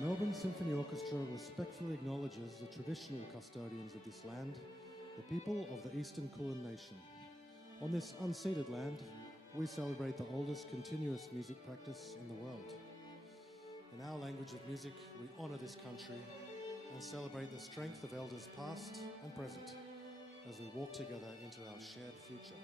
The Melbourne Symphony Orchestra respectfully acknowledges the traditional custodians of this land, the people of the Eastern Kulin Nation. On this unceded land, we celebrate the oldest continuous music practice in the world. In our language of music, we honour this country and celebrate the strength of elders past and present as we walk together into our shared future.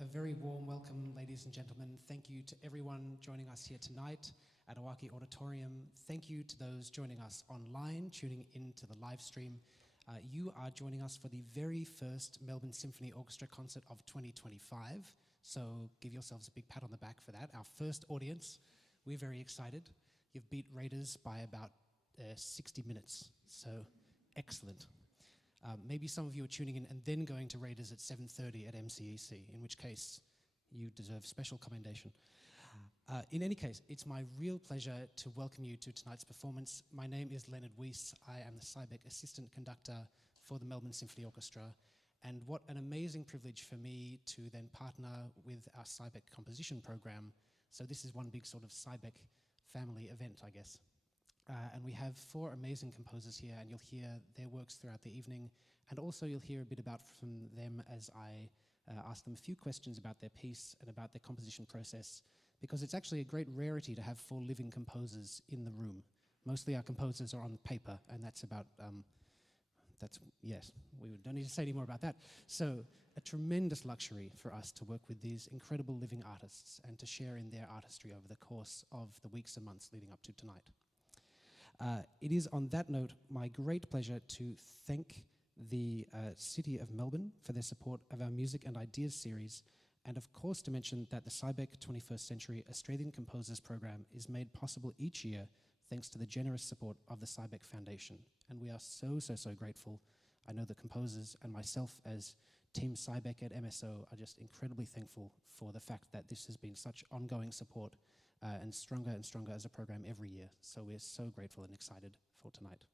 A very warm welcome, ladies and gentlemen. Thank you to everyone joining us here tonight at Owaki Auditorium. Thank you to those joining us online, tuning into the live stream. You are joining us for the very first Melbourne Symphony Orchestra concert of 2025. So give yourselves a big pat on the back for that. Our first audience. We're very excited. You've beat Raiders by about 60 minutes. So excellent. Maybe some of you are tuning in and then going to Raiders at 7:30 at MCEC, in which case you deserve special commendation. In any case, it's my real pleasure to welcome you to tonight's performance. My name is Leonard Weiss. I am the Cybec Assistant Conductor for the Melbourne Symphony Orchestra. And what an amazing privilege for me to then partner with our Cybec composition program. So this is one big sort of Cybec family event, I guess. And we have 4 amazing composers here, and you'll hear their works throughout the evening. And also you'll hear a bit from them as I ask them a few questions about their piece and about their composition process, because it's actually a great rarity to have 4 living composers in the room. Mostly our composers are on paper, and that's about, yes, we don't need to say any more about that. So a tremendous luxury for us to work with these incredible living artists and to share in their artistry over the course of the weeks and months leading up to tonight. It is on that note my great pleasure to thank the City of Melbourne for their support of our Music and Ideas series, and of course to mention that the Cybec 21st Century Australian Composers Program is made possible each year thanks to the generous support of the Cybec Foundation. And we are so, so, so grateful. I know the composers and myself as Team Cybec at MSO are just incredibly thankful for the fact that this has been such ongoing support and stronger as a program every year. So we're so grateful and excited for tonight.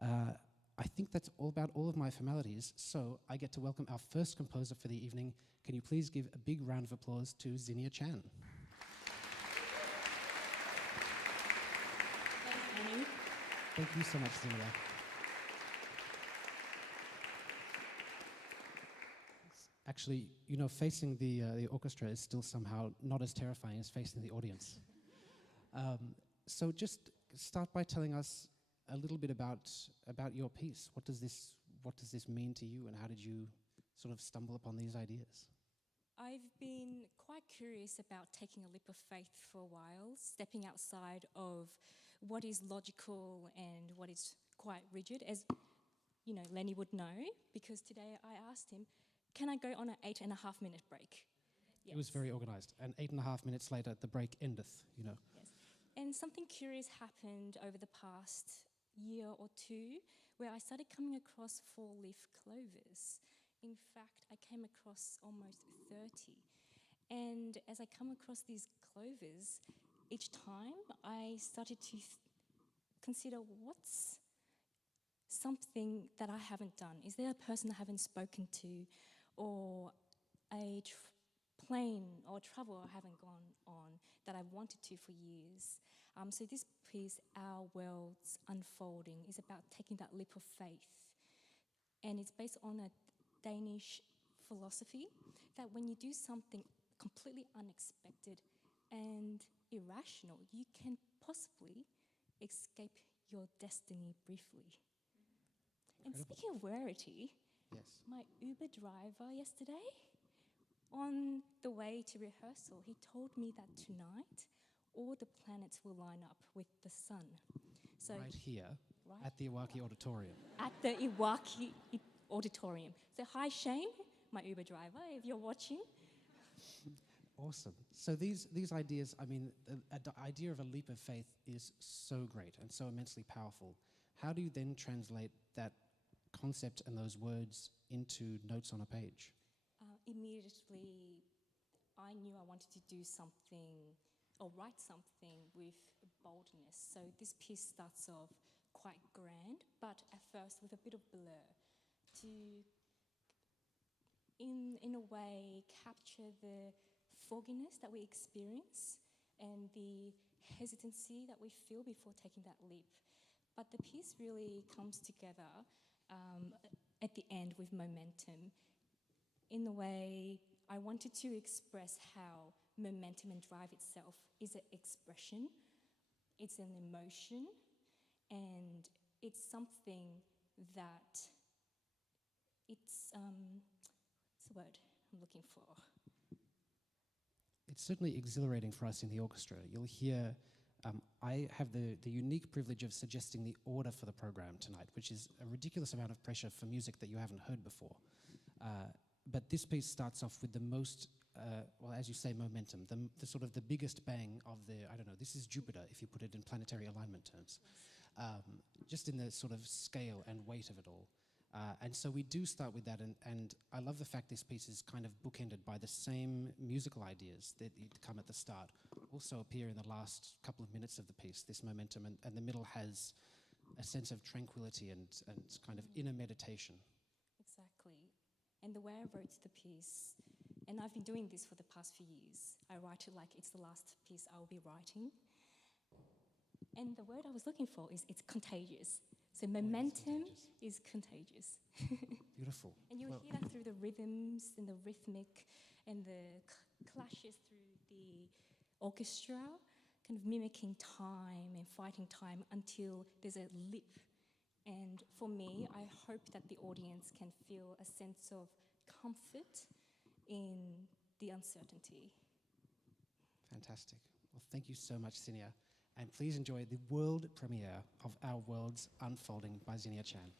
I think that's all about all of my formalities, so I get to welcome our first composer for the evening. Can you please give a big round of applause to Zenia Chan? Thank you so much, Zinia. Actually, you know, facing the orchestra is still somehow not as terrifying as facing the audience. So just start by telling us a little bit about your piece. What does this mean to you, and how did you sort of stumble upon these ideas? I've been quite curious about taking a leap of faith for a while, stepping outside of what is logical and what is quite rigid, as you know, Lenny would know, because today I asked him, can I go on an 8.5-minute break? Yes. It was very organised, and 8.5 minutes later, the break endeth, you know. Yes. And something curious happened over the past year or two, where I started coming across 4-leaf clovers. In fact, I came across almost 30. And as I come across these clovers, each time I started to consider, what's something that I haven't done? Is there a person I haven't spoken to, or a plane or travel I haven't gone on that I've wanted to for years? So this piece, Our World's Unfolding, is about taking that leap of faith. And it's based on a Danish philosophy that when you do something completely unexpected and irrational, you can possibly escape your destiny briefly. Incredible. And speaking of rarity, yes, my Uber driver yesterday, on the way to rehearsal, he told me that tonight all the planets will line up with the sun. So right here at the Iwaki Auditorium. At the Iwaki Auditorium. So hi Shane, my Uber driver, if you're watching. Awesome. So these ideas, I mean, the idea of a leap of faith is so great and so immensely powerful. How do you then translate that concept and those words into notes on a page? Immediately, I knew I wanted to do something or write something with boldness. So this piece starts off quite grand, but at first with a bit of blur to, in a way, capture the fogginess that we experience and the hesitancy that we feel before taking that leap. But the piece really comes together at the end with momentum. In a way, I wanted to express how momentum and drive itself is an expression, it's an emotion, and it's something that it's, what's the word I'm looking for? It's certainly exhilarating for us in the orchestra. You'll hear, I have the unique privilege of suggesting the order for the program tonight, which is a ridiculous amount of pressure for music that you haven't heard before. But this piece starts off with the most, well, as you say, momentum, the sort of the biggest bang of the, I don't know, this is Jupiter, if you put it in planetary alignment terms. Just in the sort of scale and weight of it all. And so we do start with that, and I love the fact this piece is kind of bookended by the same musical ideas that come at the start, also appear in the last couple of minutes of the piece, this momentum, and the middle has a sense of tranquility and kind of inner meditation. Exactly. And the way I wrote the piece, and I've been doing this for the past few years, I write it like it's the last piece I'll be writing. And the word I was looking for is it's contagious. So momentum is contagious. Beautiful. And you'll hear that through the rhythms and the rhythmic and the clashes through the orchestra, kind of mimicking time and fighting time until there's a leap. And for me, I hope that the audience can feel a sense of comfort in the uncertainty. Fantastic. Well, thank you so much, Zinia. And please enjoy the world premiere of Our World's Unfolding by Zenia Chan.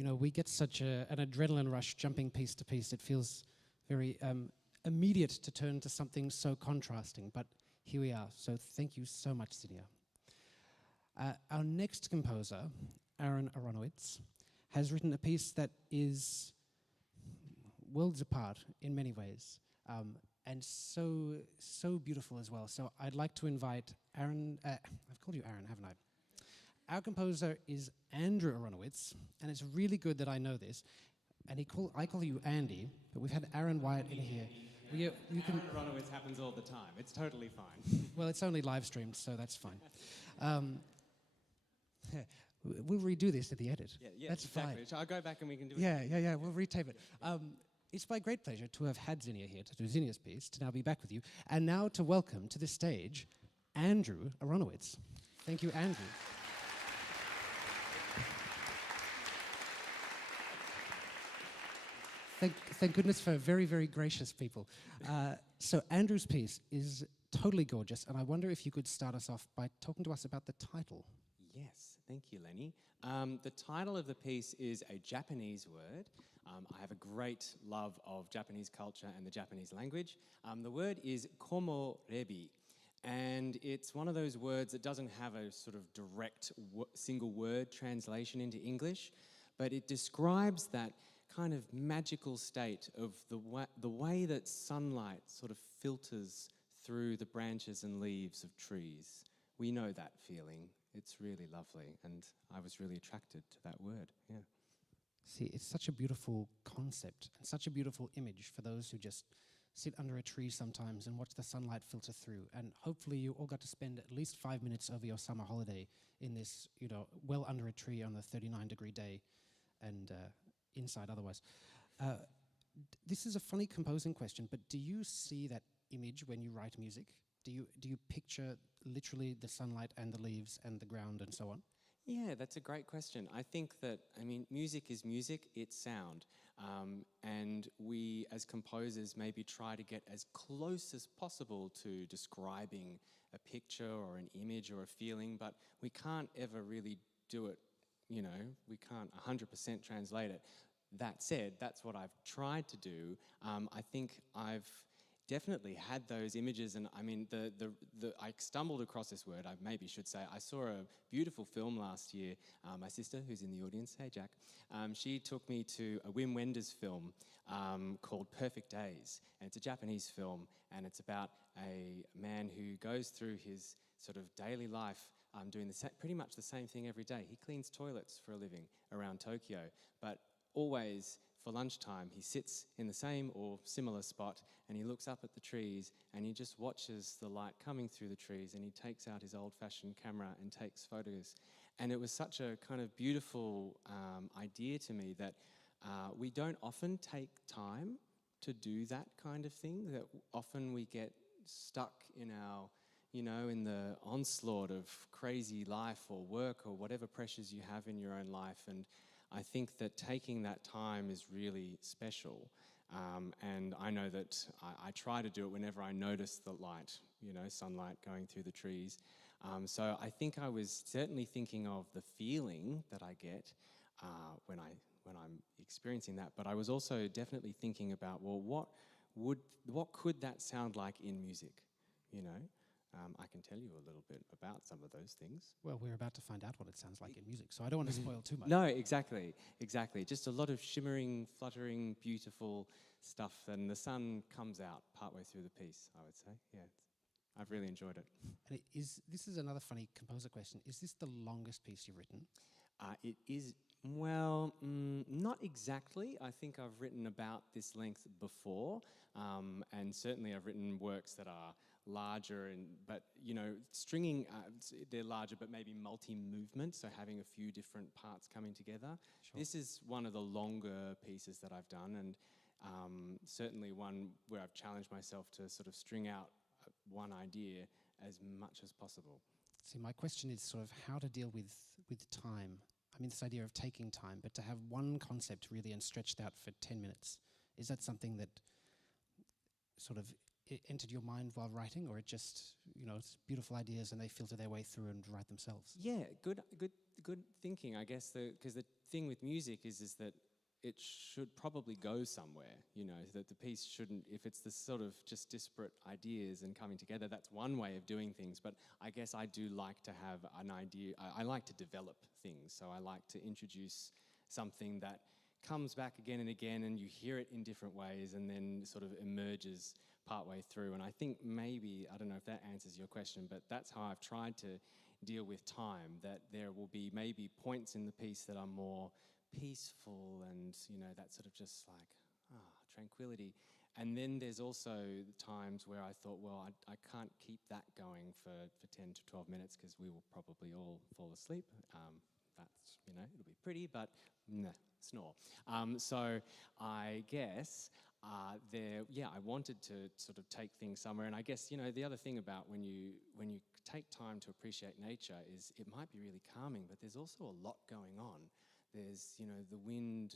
you know, we get such an adrenaline rush jumping piece to piece. It feels very immediate to turn to something so contrasting, but here we are. So thank you so much, Zinia. Our next composer, Aronowicz, has written a piece that is worlds apart in many ways, and so beautiful as well. So I'd like to invite Aaron, I've called you Aaron, haven't I? Our composer is Andrew Aronowicz, and it's really good that I know this. And I call you Andy, but we've had Aaron Wyatt in here. You can Aronowicz happens all the time. It's totally fine. Well, it's only live streamed, so that's fine. We'll redo this at the edit. Yeah, that's exactly. fine. I'll go back and we can do it. Yeah. We'll retape it. It's my great pleasure to have had Zinia here to do Zinia's piece, to now be back with you, and now to welcome to the stage Andrew Aronowicz. Thank you, Andrew. Thank goodness for very, very gracious people. So Andrew's piece is totally gorgeous, and I wonder if you could start us off by talking to us about the title. Yes, thank you, Lenny. The title of the piece is a Japanese word. I have a great love of Japanese culture and the Japanese language. The word is Komorebi, and it's one of those words that doesn't have a sort of direct single word translation into English, but it describes that kind of magical state of the way that sunlight sort of filters through the branches and leaves of trees. We know that feeling. It's really lovely, and I was really attracted to that word, yeah. See, it's such a beautiful concept and such a beautiful image for those who just sit under a tree sometimes and watch the sunlight filter through. And hopefully you all got to spend at least 5 minutes over your summer holiday in this, well under a tree on a 39-degree day and inside otherwise. This is a funny composing question, but do you see that image when you write music? Do you picture literally the sunlight and the leaves and the ground and so on? Yeah, that's a great question. I think that, music is music, it's sound. And we, as composers, maybe try to get as close as possible to describing a picture or an image or a feeling, but we can't ever really do it, we can't 100% translate it. That said, that's what I've tried to do. I think I've definitely had those images, and I stumbled across this word. I maybe should say I saw a beautiful film last year. My sister, who's in the audience, hey Jack, she took me to a Wim Wenders film called Perfect Days, and it's a Japanese film, and it's about a man who goes through his sort of daily life doing pretty much the same thing every day. He cleans toilets for a living around Tokyo, but always for lunchtime, he sits in the same or similar spot and he looks up at the trees and he just watches the light coming through the trees, and he takes out his old-fashioned camera and takes photos. And it was such a kind of beautiful idea to me that we don't often take time to do that kind of thing, that often we get stuck in our, in the onslaught of crazy life or work or whatever pressures you have in your own life. And I think that taking that time is really special. And I know that I try to do it whenever I notice the light, sunlight going through the trees. So I think I was certainly thinking of the feeling that I get when I'm experiencing that, but I was also definitely thinking about, well, what could that sound like in music, I can tell you a little bit about some of those things. Well, we're about to find out what it sounds like in music, so I don't want to spoil too much. No, exactly. Just a lot of shimmering, fluttering, beautiful stuff, and the sun comes out partway through the piece, I would say. Yeah, I've really enjoyed it. And this is another funny composer question. Is this the longest piece you've written? It is, well, not exactly. I think I've written about this length before, and certainly I've written works that are larger, but stringing, they're larger but maybe multi-movement, so having a few different parts coming together. Sure. This is one of the longer pieces that I've done, and certainly one where I've challenged myself to sort of string out one idea as much as possible. See, my question is sort of how to deal with time. This idea of taking time, but to have one concept really and stretched out for 10 minutes. Is that something that sort of entered your mind while writing, or it just, it's beautiful ideas and they filter their way through and write themselves? Yeah, good thinking, I guess, because the thing with music is that it should probably go somewhere, that the piece shouldn't, if it's this sort of just disparate ideas and coming together, that's one way of doing things, but I guess I do like to have an idea. I like to develop things, so I like to introduce something that comes back again and again, and you hear it in different ways and then sort of emerges partway through. And I think maybe, I don't know if that answers your question, but that's how I've tried to deal with time, that there will be maybe points in the piece that are more peaceful and, that sort of just like, tranquility. And then there's also times where I thought, well, I can't keep that going for 10 to 12 minutes because we will probably all fall asleep. That's, it'll be pretty, but no, snore. So I guess I wanted to sort of take things somewhere. And I guess, you know, the other thing about when you take time to appreciate nature is it might be really calming, but there's also a lot going on. There's, you know, the wind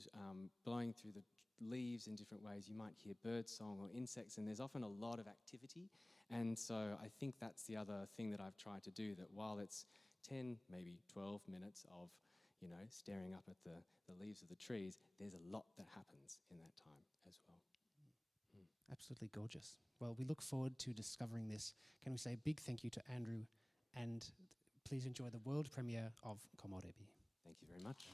blowing through the leaves in different ways. You might hear bird song or insects, and there's often a lot of activity. And so I think that's the other thing that I've tried to do, that while it's 10, maybe 12 minutes of, you know, staring up at the leaves of the trees, there's a lot that happens in that time as well. Absolutely gorgeous. Well, we look forward to discovering this. Can we say a big thank you to Andrew, and please enjoy the world premiere of Komorebi. Thank you very much.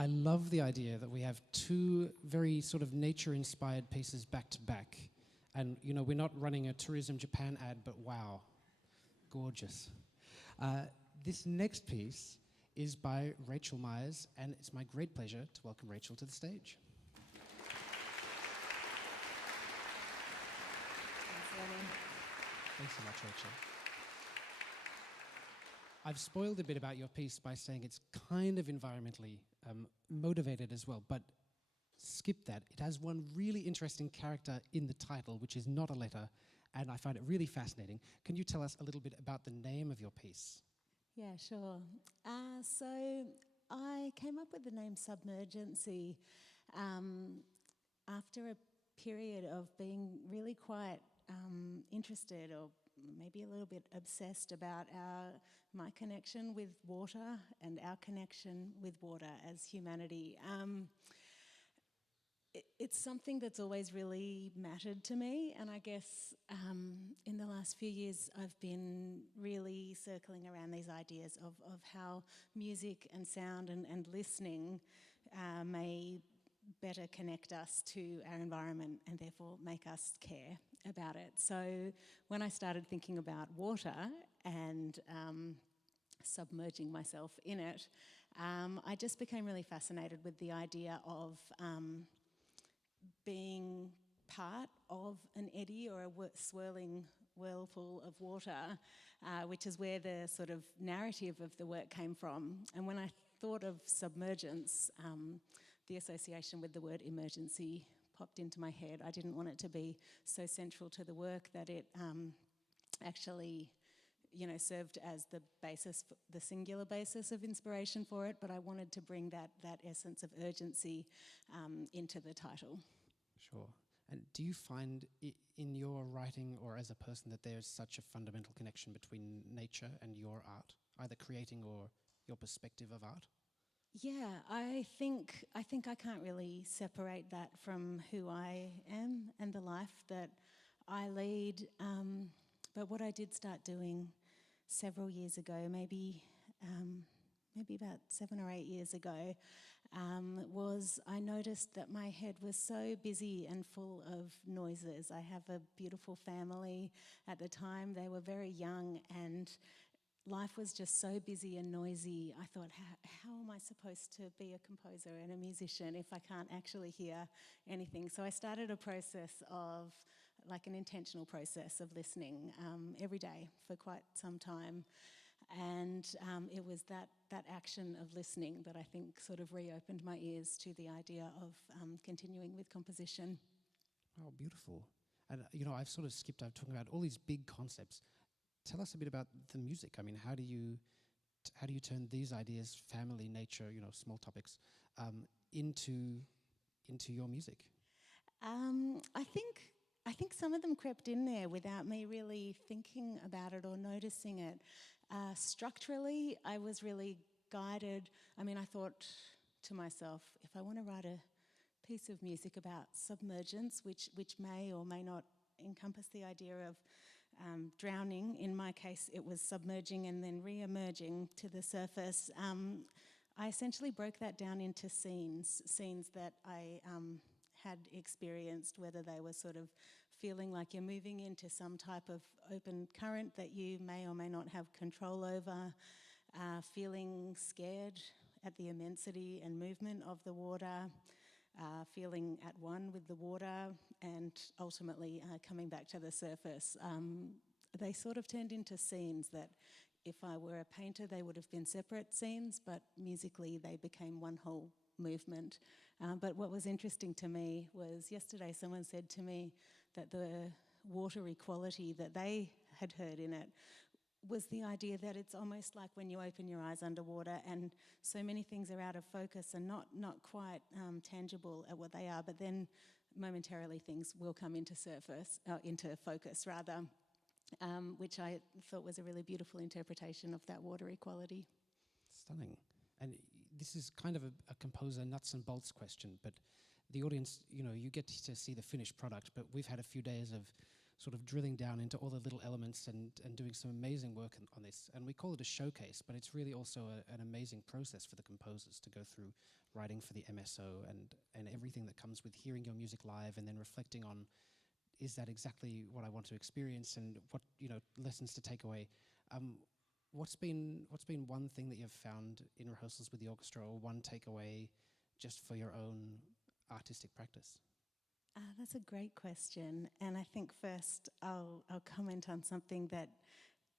I love the idea that we have two very sort of nature-inspired pieces back to back. And, you know, we're not running a Tourism Japan ad, but wow, gorgeous. This next piece is by Rachel Meyers, and it's my great pleasure to welcome Rachel to the stage. Thanks so much, Rachel. I've spoiled a bit about your piece by saying it's kind of environmentally motivated as well, but skip that. It has one really interesting character in the title, which is not a letter, and I find it really fascinating. Can you tell us a little bit about the name of your piece? Yeah, sure. So I came up with the name Submergence after a period of being really quite interested, or maybe a little bit obsessed about my connection with water and our connection with water as humanity. It's something that's always really mattered to me, and I guess in the last few years I've been really circling around these ideas of how music and sound and listening may better connect us to our environment and therefore make us care about it. So when I started thinking about water and submerging myself in it, I just became really fascinated with the idea of being part of an eddy or a swirling whirlpool of water, which is where the sort of narrative of the work came from. And when I thought of submergence, the association with the word emergency popped into my head. I didn't want it to be so central to the work that it actually, you know, served as the basis, the singular basis of inspiration for it, but I wanted to bring that essence of urgency into the title. Sure. And do you find in your writing or as a person that there's such a fundamental connection between nature and your art, either creating or your perspective of art? Yeah, I think I can't really separate that from who I am and the life that I lead. But what I did start doing several years ago, maybe about 7 or 8 years ago, was I noticed that my head was so busy and full of noises. I have a beautiful family. At the time, they were very young, and life was just so busy and noisy. I thought, how am I supposed to be a composer and a musician if I can't actually hear anything? So I started a process of, like an intentional process of listening every day for quite some time. And it was that action of listening that I think sort of reopened my ears to the idea of continuing with composition. Oh, beautiful. And, you know, I've sort of skipped out talking about all these big concepts. Tell us a bit about the music. I mean, how do you turn these ideas, family, nature, you know, small topics, into your music? I think some of them crept in there without me really thinking about it or noticing it. Structurally, I was really guided. I mean, I thought to myself, if I want to write a piece of music about submergence, which may or may not encompass the idea of drowning. In my case, it was submerging and then re-emerging to the surface. I essentially broke that down into scenes that I had experienced, whether they were sort of feeling like you're moving into some type of open current that you may or may not have control over, feeling scared at the immensity and movement of the water, feeling at one with the water, and ultimately coming back to the surface. They sort of turned into scenes that if I were a painter, they would have been separate scenes, but musically they became one whole movement. But what was interesting to me was yesterday someone said to me that the watery quality that they had heard in it was the idea that it's almost like when you open your eyes underwater and so many things are out of focus and not quite tangible at what they are, but then momentarily things will come into focus, which I thought was a really beautiful interpretation of that watery quality. Stunning. And this is kind of a composer nuts and bolts question, but the audience, you know, you get to see the finished product, but we've had a few days of sort of drilling down into all the little elements and doing some amazing work on this. And we call it a showcase, but it's really also an amazing process for the composers to go through writing for the MSO and everything that comes with hearing your music live and then reflecting on, is that exactly what I want to experience, and what, you know, lessons to take away. What's been one thing that you've found in rehearsals with the orchestra, or one takeaway just for your own artistic practice? That's a great question, and I think first I'll comment on something that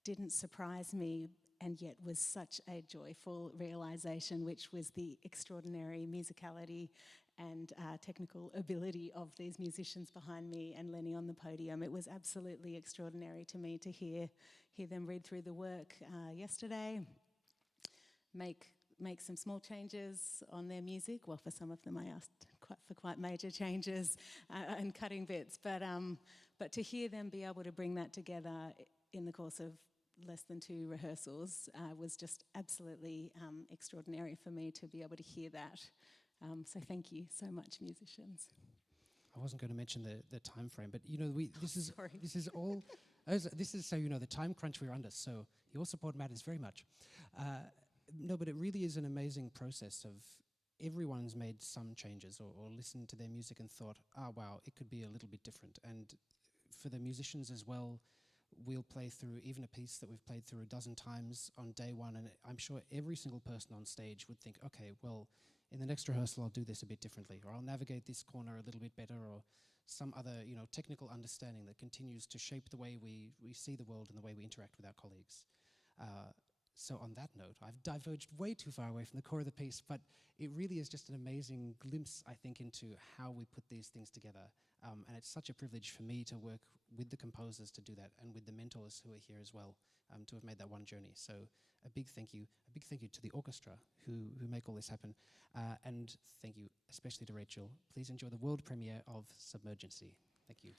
didn't surprise me and yet was such a joyful realisation, which was the extraordinary musicality and technical ability of these musicians behind me and Lenny on the podium. It was absolutely extraordinary to me to hear them read through the work yesterday, make some small changes on their music. Well, for some of them I asked for quite major changes and cutting bits, but to hear them be able to bring that together in the course of less than 2 rehearsals was just absolutely extraordinary for me to be able to hear that. So thank you so much, musicians. I wasn't going to mention the time frame, but you know, this is all. This is so you know the time crunch we're under. So your support matters very much. No, but it really is an amazing process of everyone's made some changes or listened to their music and thought, wow, it could be a little bit different. And for the musicians as well, we'll play through even a piece that we've played through a dozen times on day one, and I'm sure every single person on stage would think, okay, well, in the next rehearsal I'll do this a bit differently, or I'll navigate this corner a little bit better, or some other, you know, technical understanding that continues to shape the way we see the world and the way we interact with our colleagues. So on that note, I've diverged way too far away from the core of the piece, but it really is just an amazing glimpse, I think, into how we put these things together. And it's such a privilege for me to work with the composers to do that, and with the mentors who are here as well, to have made that one journey. So a big thank you to the orchestra who make all this happen. And thank you especially to Rachel. Please enjoy the world premiere of Submergence. Thank you.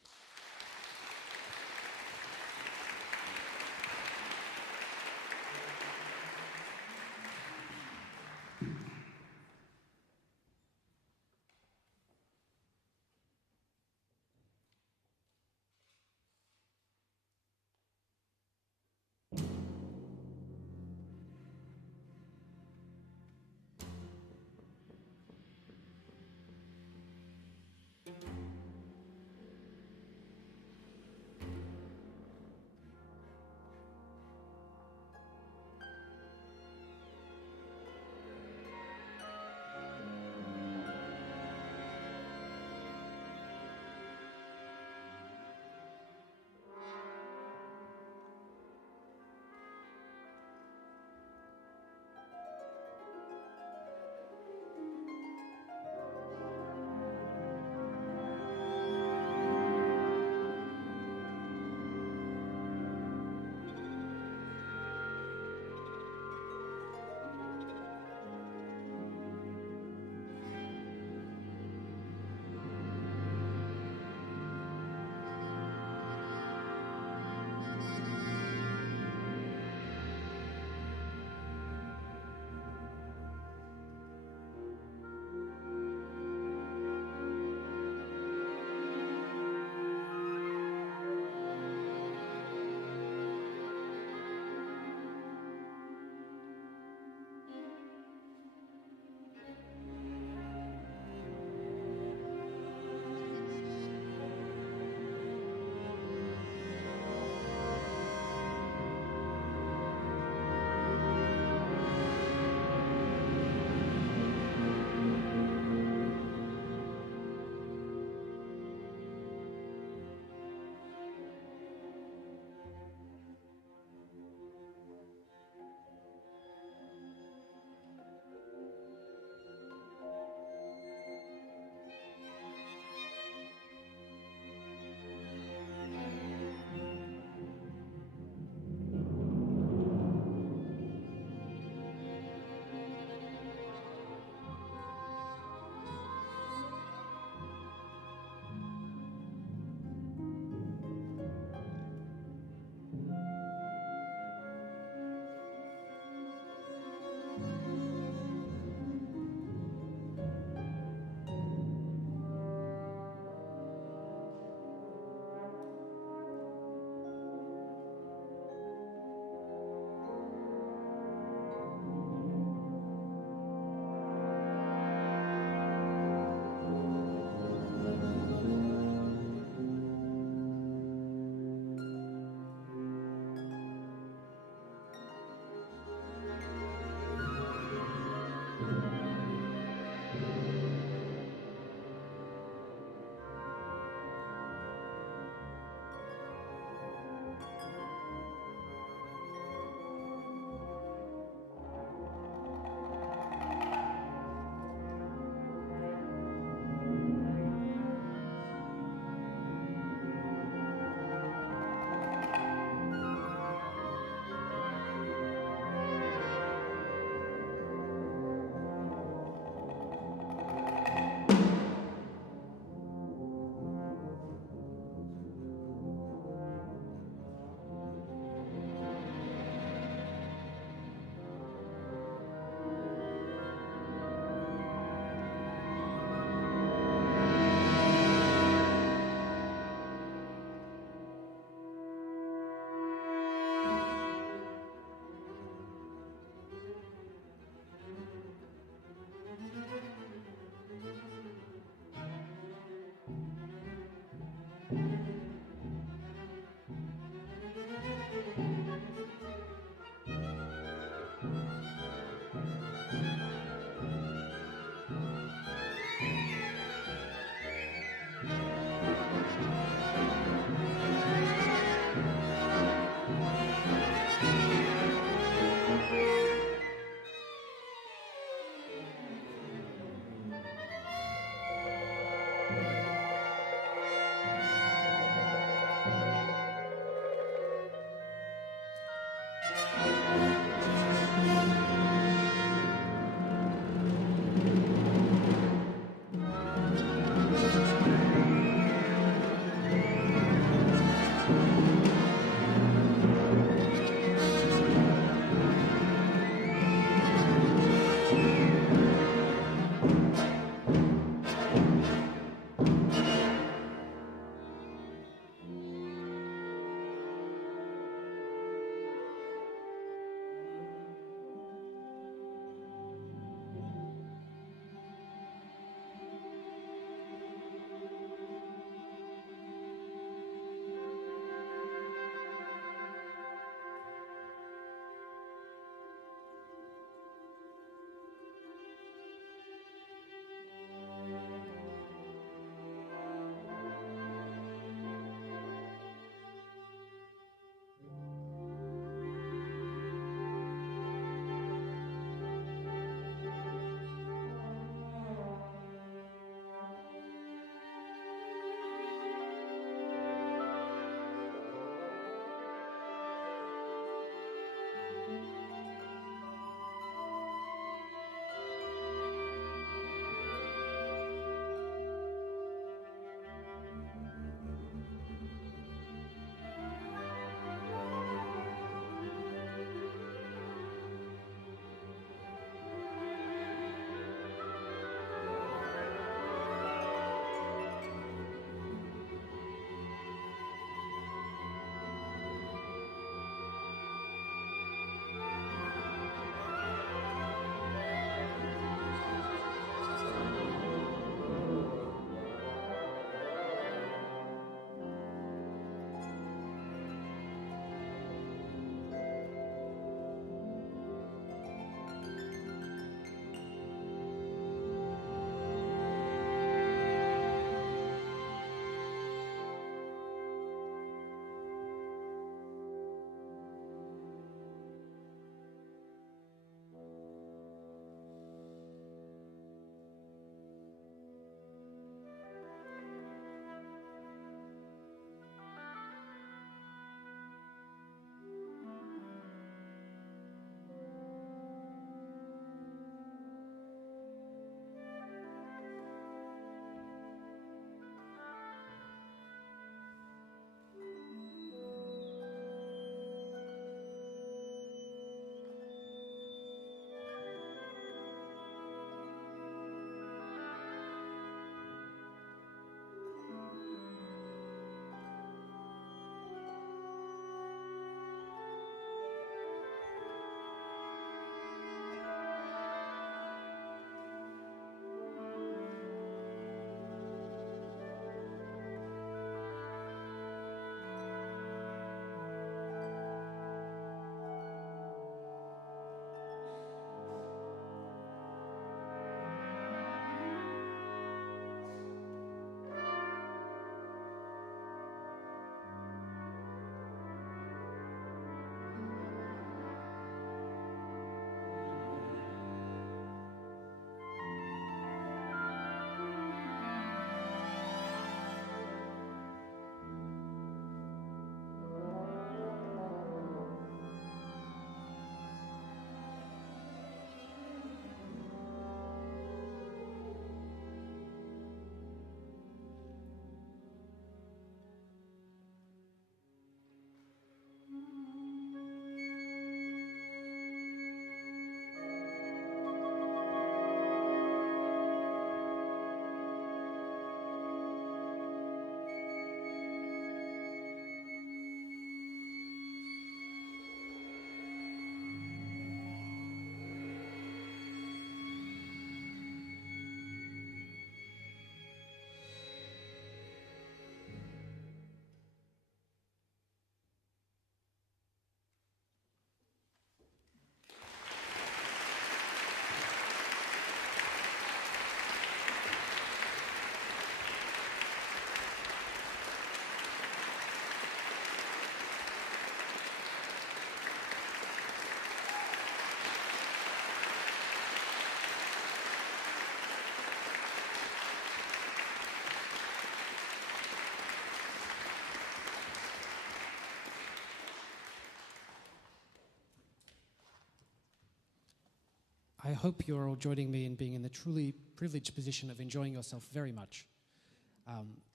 I hope you're all joining me in being in the truly privileged position of enjoying yourself very much.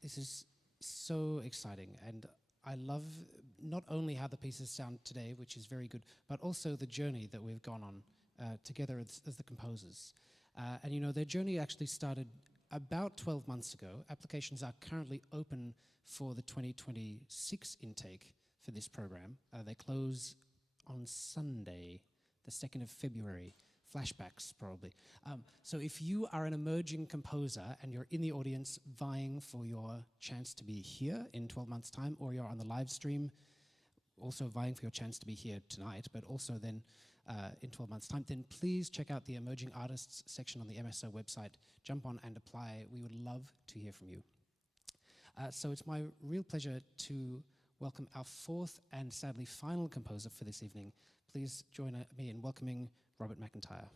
This is so exciting, and I love not only how the pieces sound today, which is very good, but also the journey that we've gone on together as the composers. And you know, their journey actually started about 12 months ago. Applications are currently open for the 2026 intake for this program. They close on Sunday, the 2nd of February. Flashbacks, probably. So if you are an emerging composer and you're in the audience vying for your chance to be here in 12 months' time, or you're on the live stream also vying for your chance to be here tonight, but also then in 12 months' time, then please check out the Emerging Artists section on the MSO website. Jump on and apply. We would love to hear from you. So it's my real pleasure to welcome our fourth and sadly final composer for this evening. Please join me in welcoming Robert McIntyre.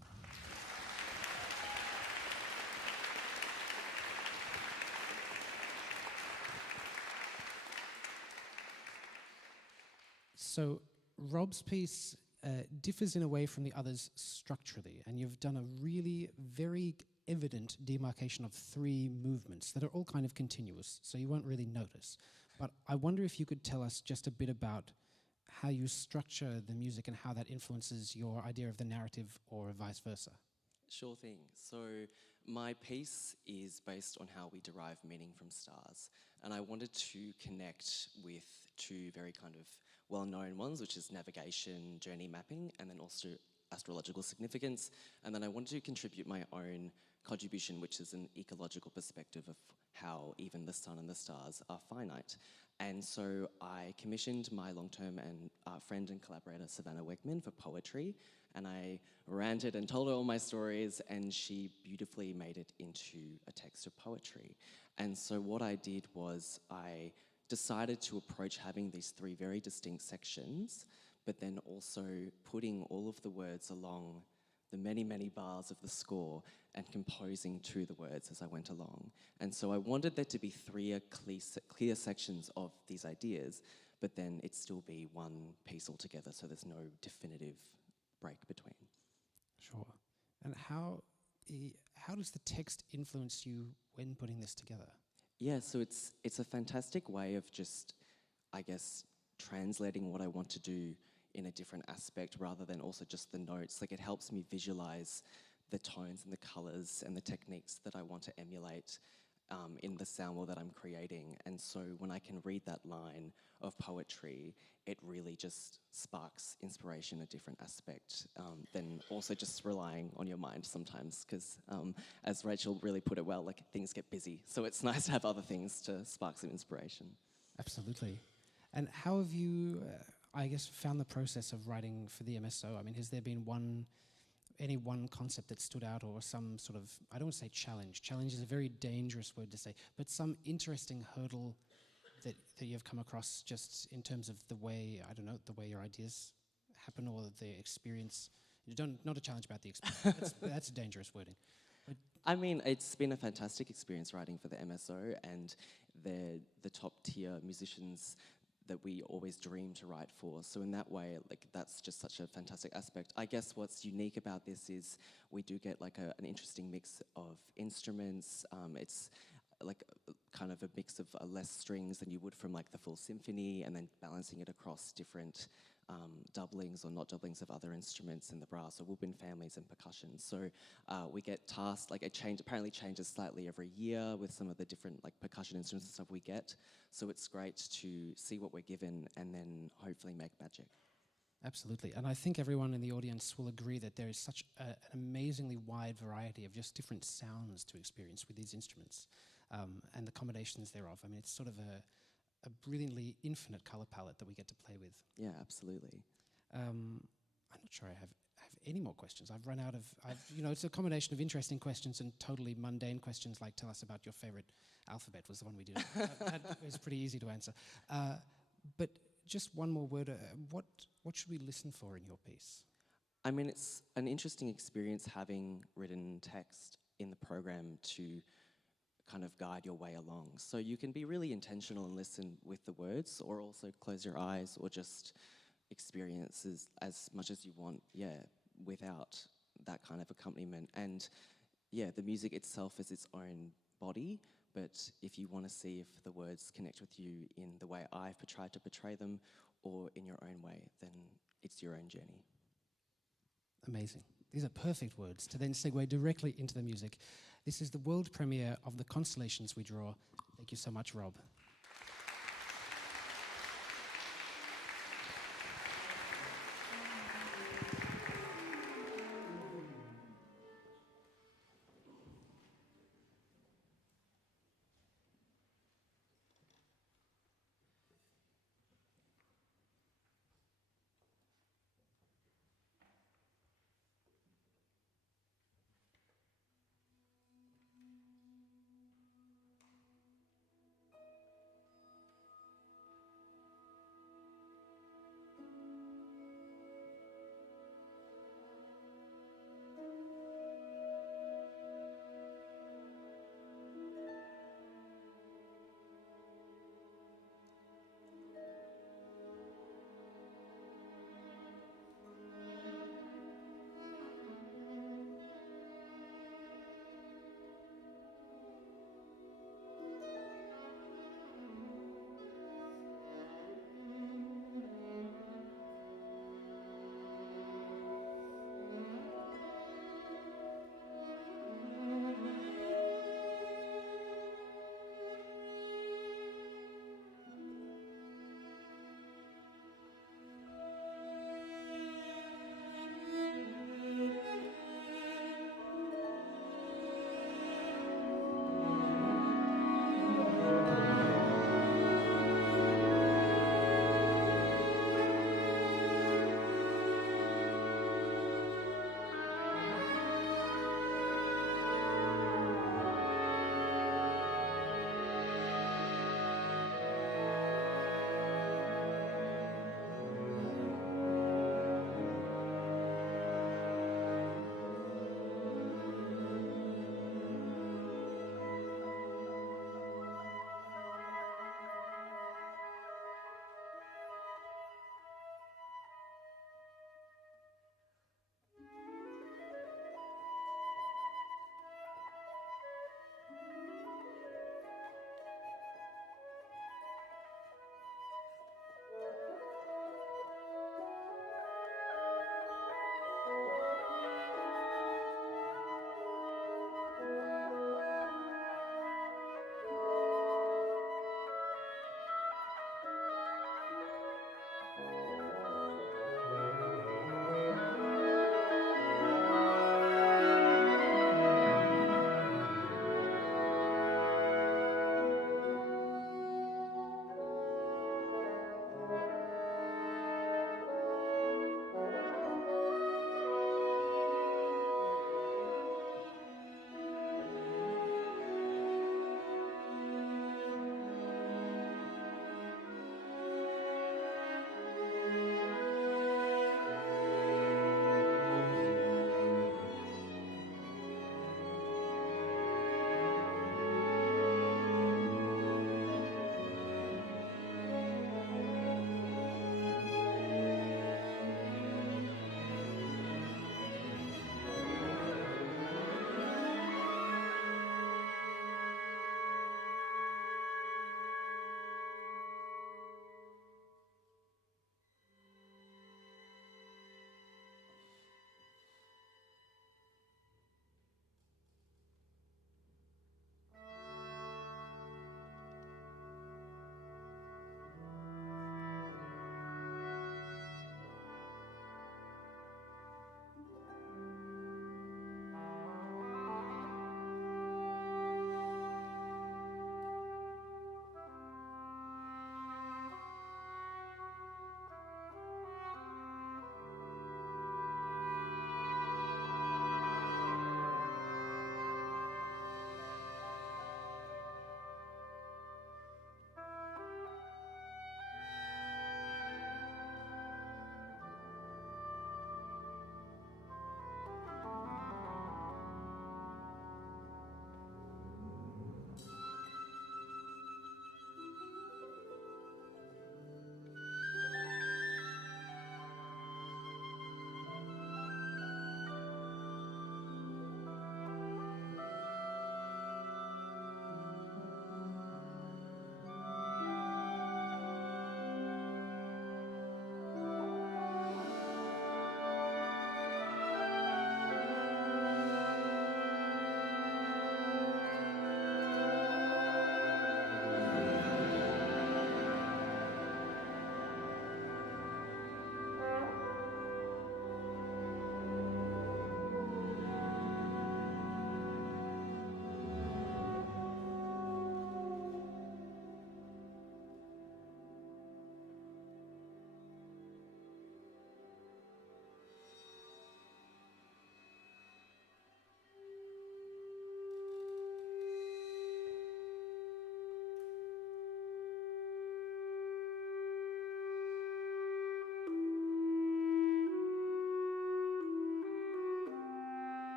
So Rob's piece differs in a way from the others structurally, and you've done a really very evident demarcation of 3 movements that are all kind of continuous, so you won't really notice. But I wonder if you could tell us just a bit about how you structure the music and how that influences your idea of the narrative or vice versa. Sure thing. So my piece is based on how we derive meaning from stars, and I wanted to connect with 2 very kind of well-known ones, which is navigation, journey mapping, and then also astrological significance. And then I wanted to contribute my own contribution, which is an ecological perspective of how even the sun and the stars are finite. And so I commissioned my long-term and friend and collaborator, Savannah Weckman, for poetry, and I ranted and told her all my stories, and she beautifully made it into a text of poetry. And so what I did was I decided to approach having these 3 very distinct sections, but then also putting all of the words along the many, many bars of the score and composing to the words as I went along. And so I wanted there to be 3 clear sections of these ideas, but then it still be one piece altogether, so there's no definitive break between. Sure. And how does the text influence you when putting this together? Yeah, so it's a fantastic way of just, I guess, translating what I want to do in a different aspect rather than also just the notes. Like, it helps me visualize the tones and the colors and the techniques that I want to emulate in the sound wall that I'm creating. And so when I can read that line of poetry, it really just sparks inspiration, a different aspect than also just relying on your mind sometimes, because as Rachel really put it well, like, things get busy. So it's nice to have other things to spark some inspiration. Absolutely. And how have you, I guess, found the process of writing for the MSO? I mean, has there been any one concept that stood out, or some sort of, I don't want to say challenge. Challenge is a very dangerous word to say, but some interesting hurdle that you've come across just in terms of the way, I don't know, the way your ideas happen or the experience. Not a challenge about the experience. That's dangerous wording. But I mean, it's been a fantastic experience writing for the MSO, and they're the top tier musicians that we always dream to write for. So in that way, like, that's just such a fantastic aspect. I guess what's unique about this is we do get like an interesting mix of instruments. It's like kind of a mix of less strings than you would from like the full symphony, and then balancing it across different doublings or not doublings of other instruments in the brass, or woodwind families and percussion. So we get tasked, like, it apparently changes slightly every year with some of the different like percussion instruments and stuff we get. So it's great to see what we're given and then hopefully make magic. absolutely. And I think everyone in the audience will agree that there is such an amazingly wide variety of just different sounds to experience with these instruments and the combinations thereof. I mean, it's sort of a brilliantly infinite color palette that we get to play with. Yeah, absolutely. I'm not sure I have any more questions. I've run out of, it's a combination of interesting questions and totally mundane questions, like tell us about your favorite alphabet was the one we did. That was pretty easy to answer. But just one more word, what should we listen for in your piece? I mean, it's an interesting experience having written text in the program to kind of guide your way along. So you can be really intentional and listen with the words, or also close your eyes, or just experience as much as you want, without that kind of accompaniment. And yeah, the music itself is its own body, but if you want to see if the words connect with you in the way I've tried to portray them or in your own way, then it's your own journey. Amazing. These are perfect words to then segue directly into the music. This is the world premiere of the Constellations We Draw. Thank you so much, Rob.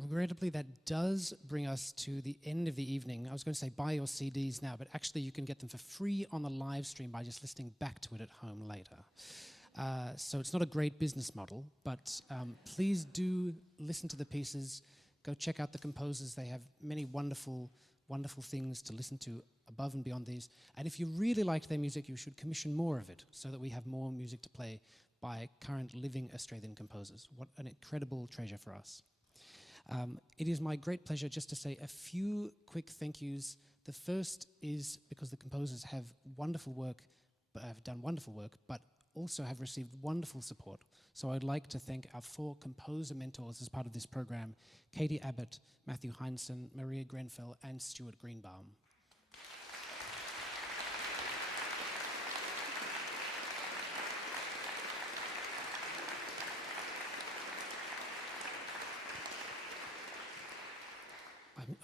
Regrettably, that does bring us to the end of the evening. I was going to say buy your CDs now, but actually you can get them for free on the live stream by just listening back to it at home later. So it's not a great business model, but please do listen to the pieces. Go check out the composers. They have many wonderful, wonderful things to listen to above and beyond these. And if you really liked their music, you should commission more of it so that we have more music to play by current living Australian composers. What an incredible treasure for us. It is my great pleasure just to say a few quick thank yous. The first is because the composers have wonderful work, have done wonderful work, but also have received wonderful support. So I'd like to thank our 4 composer mentors as part of this program: Katie Abbott, Matthew Heinsohn, Maria Grenfell, and Stuart Greenbaum.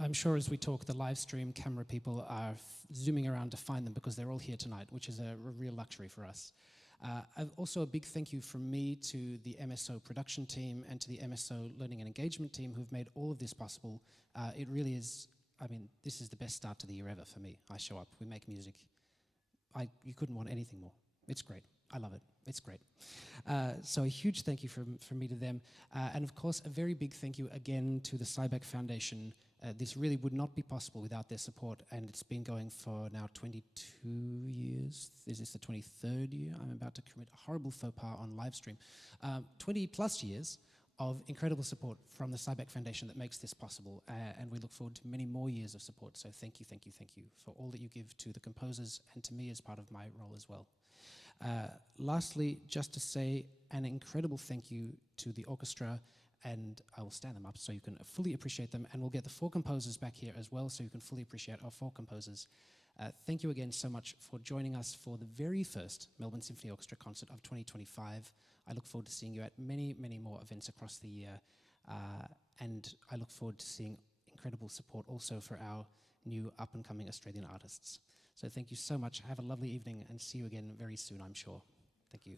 I'm sure as we talk, the live stream camera people are zooming around to find them because they're all here tonight, which is a real luxury for us. Also a big thank you from me to the MSO production team and to the MSO learning and engagement team who've made all of this possible. It really is, I mean, this is the best start to the year ever for me. I show up, we make music. You couldn't want anything more. It's great. I love it. It's great. So a huge thank you from me to them. And of course, a very big thank you again to the Cybec Foundation. This really would not be possible without their support, and it's been going for now 22 years. Is this the 23rd year? I'm about to commit a horrible faux pas on live stream. 20 plus years of incredible support from the Cybec Foundation that makes this possible, and we look forward to many more years of support. So thank you, thank you, thank you for all that you give to the composers and to me as part of my role as well. Lastly, just to say an incredible thank you to the orchestra, and I will stand them up so you can fully appreciate them, and we'll get the 4 composers back here as well so you can fully appreciate our 4 composers. Thank you again so much for joining us for the very first Melbourne Symphony Orchestra concert of 2025. I look forward to seeing you at many, many more events across the year, and I look forward to seeing incredible support also for our new up-and-coming Australian artists. So thank you so much. Have a lovely evening and see you again very soon, I'm sure. Thank you.